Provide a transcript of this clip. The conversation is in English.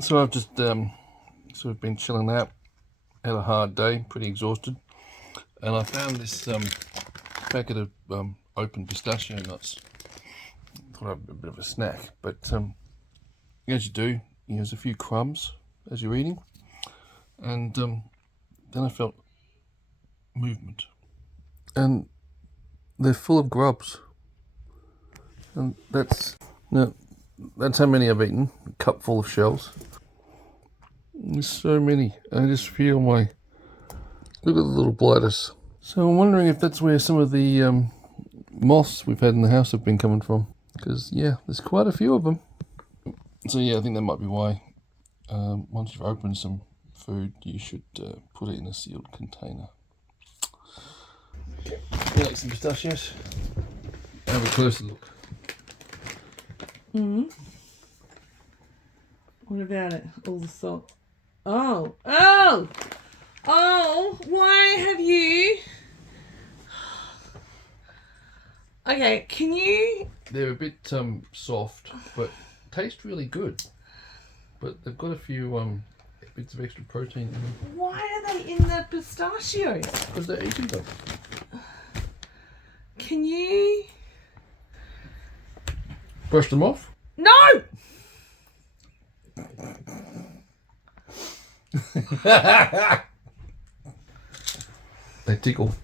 So I've just sort of been chilling out, had a hard day, pretty exhausted, and I found this packet of open pistachio nuts. Thought I'd have a bit of a snack, but as you do, there's a few crumbs as you're eating, and then I felt movement, and they're full of grubs, and that's how many I've eaten. A cup full of shells. There's so many. I just feel look at the little blighters. So I'm wondering if that's where some of the moths we've had in the house have been coming from, because yeah, there's quite a few of them. So yeah, I think that might be why. Once you've opened some food, you should put it in a sealed container. Okay, you like some pistachios? Have a closer look. What about it? All the salt. Oh, why have you... Okay, can you... They're a bit soft, but taste really good. But they've got a few bits of extra protein in them. Why are they in the pistachios? Because they're eating them. Can you... Brush them off? No! They tickle.